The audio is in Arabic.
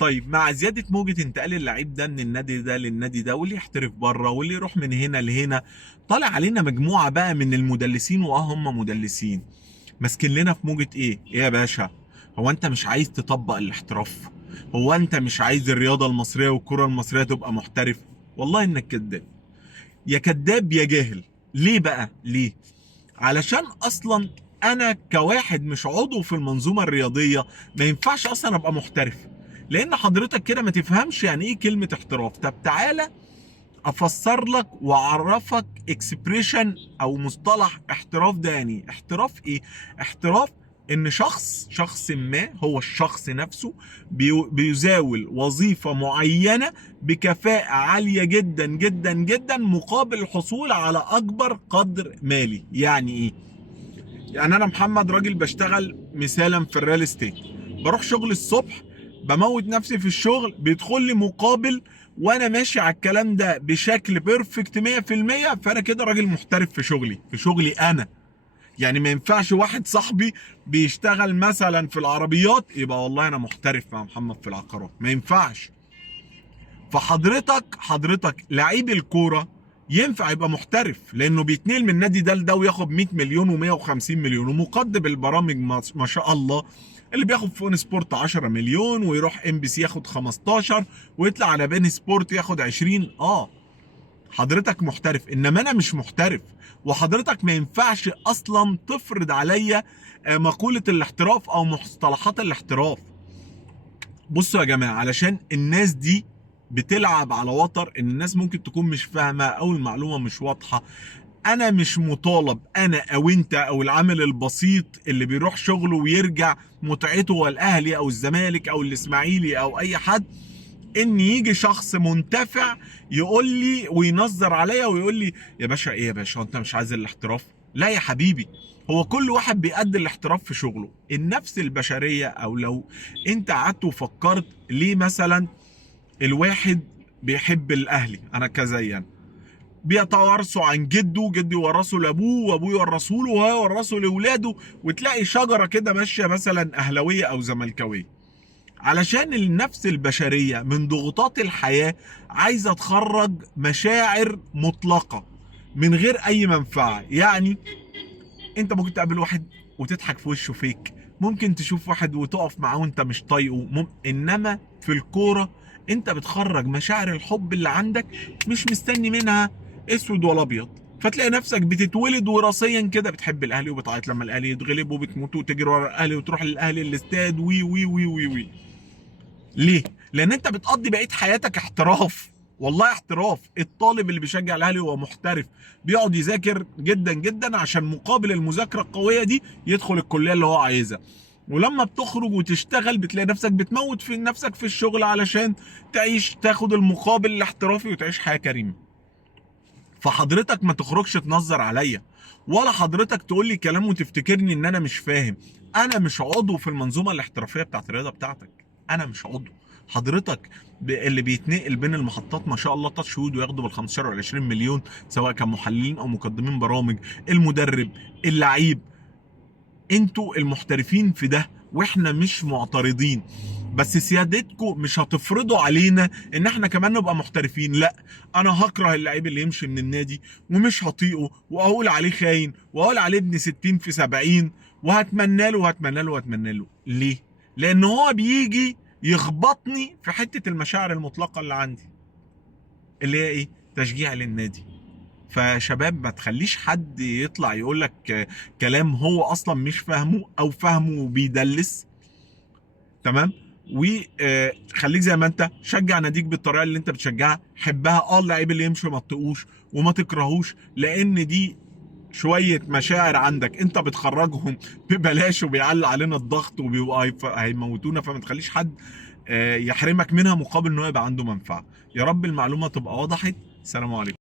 طيب مع زياده موجه انتقال اللعيب ده من النادي ده للنادي ده، واللي يحترف بره واللي يروح من هنا لهنا، طالع علينا مجموعه بقى من المدلسين، هم مدلسين ماسكين لنا في موجه ايه يا باشا؟ هو انت مش عايز تطبق الاحتراف؟ هو انت مش عايز الرياضه المصريه والكره المصريه تبقى محترف؟ والله انك كذاب، يا كذاب يا جاهل. ليه بقى؟ ليه؟ علشان اصلا انا كواحد مش عضو في المنظومه الرياضيه ما ينفعش اصلا ابقى محترف، لان حضرتك كده ما تفهمش يعني ايه كلمه احتراف. طب تعالى افسر لك واعرفك اكسبريشن او مصطلح احتراف ده يعني إيه. احتراف ايه؟ احتراف ان شخص ما، هو الشخص نفسه بيزاول وظيفة معينة بكفاءة عالية جدا جدا جدا مقابل الحصول على اكبر قدر مالي. يعني ايه؟ يعني انا محمد راجل بشتغل مثالا في الريال استيت، بروح شغل الصبح، بموت نفسي في الشغل، بيدخل لي مقابل وانا ماشي على الكلام ده بشكل بيرفكت 100%، فانا كده راجل محترف في شغلي انا. يعني ما ينفعش واحد صاحبي بيشتغل مثلا في العربيات يبقى والله انا محترف مع محمد في العقارات، ما ينفعش. فحضرتك لعيب الكوره ينفع يبقى محترف لانه بيتنقل من نادي ده لده وياخد 100 مليون و150 مليون، ومقدم البرامج ما شاء الله، اللي بياخد في اون سبورت 10 مليون ويروح ام بي سي ياخد 15 ويطلع على بين سبورت ياخد 20. حضرتك محترف، انما انا مش محترف. وحضرتك ما ينفعش اصلا تفرض عليا مقولة الاحتراف او مصطلحات الاحتراف. بصوا يا جماعه، علشان الناس دي بتلعب على وتر ان الناس ممكن تكون مش فاهمه او المعلومه مش واضحه. انا مش مطالب، انا او انت او العامل البسيط اللي بيروح شغله ويرجع متعته هو الاهلي او الزمالك او الاسماعيلي او اي حد، ان يجي شخص منتفع يقول لي وينظر عليا ويقول لي يا باشا ايه يا باشا انت مش عايز الاحتراف؟ لا يا حبيبي، هو كل واحد بيأدي الاحتراف في شغله. النفس البشرية، او لو انت قعدت وفكرت ليه مثلا الواحد بيحب الاهلي، انا كزيان بيتوارثوا عن جده، جدي ورثه لابوه وابوه ورثه له وهو ورثه لاولاده، وتلاقي شجره كده ماشيه مثلا اهلاويه او زملكاويه. علشان النفس البشريه من ضغوطات الحياه عايزه تخرج مشاعر مطلقه من غير اي منفعه. يعني انت ممكن تقابل واحد وتضحك في وشه فيك، ممكن تشوف واحد وتقف معاه وانت مش طايقه، انما في الكوره انت بتخرج مشاعر الحب اللي عندك، مش مستني منها اسود ولا ابيض. فتلاقي نفسك بتتولد وراثيا كده بتحب الاهلي، وبتعيط لما الاهلي يتغلب، وبتموت وتجري ورا الاهلي وتروح للاهلي الاستاد وي وي وي وي وي. ليه؟ لان انت بتقضي بقيه حياتك احتراف. والله احتراف. الطالب اللي بيشجع الاهلي هو محترف، بيقعد يذاكر جدا جدا عشان مقابل المذاكره القويه دي يدخل الكليه اللي هو عايزها. ولما بتخرج وتشتغل بتلاقي نفسك بتموت في نفسك في الشغل علشان تعيش، تاخد المقابل الاحترافي وتعيش حياه كريمه. فحضرتك ما تخرجش تنظر عليا، ولا حضرتك تقول لي كلام وتفتكرني ان انا مش فاهم. انا مش عضو في المنظومه الاحترافيه بتاعت الرياضه بتاعتك، انا مش عضو. حضرتك اللي بيتنقل بين المحطات ما شاء الله تاتش وود وياخدوا بال 15 وال 20 مليون، سواء كان محللين او مقدمين برامج، المدرب، اللعيب، انتوا المحترفين في ده واحنا مش معترضين. بس سيادتكم مش هتفرضوا علينا ان احنا كمان نبقى محترفين. لا، انا هكره اللعيب اللي يمشي من النادي ومش هطيقه واقول عليه خاين واقول عليه ابن 60 في 70، وهتمنى له وهتمنى له وهتمنى له. ليه؟ لان هو بيجي يخبطني في حتة المشاعر المطلقة اللي عندي، اللي هي ايه؟ تشجيع للنادي. فشباب ما تخليش حد يطلع يقول لك كلام هو اصلا مش فاهمه او فاهمه بيدلس. تمام؟ وخليك زي ما انت، شجع ناديك بالطريقه اللي انت بتشجعها، حبها. اللعيب اللي يمشي ما تطيقوش وما تكرهوش، لان دي شويه مشاعر عندك انت بتخرجهم ببلاش، وبيعلي علينا الضغط وبيبقى هيموتونا. فما تخليش حد يحرمك منها مقابل انه يبقى عنده منفعه. يا رب المعلومه تبقى وضحت. سلام عليكم.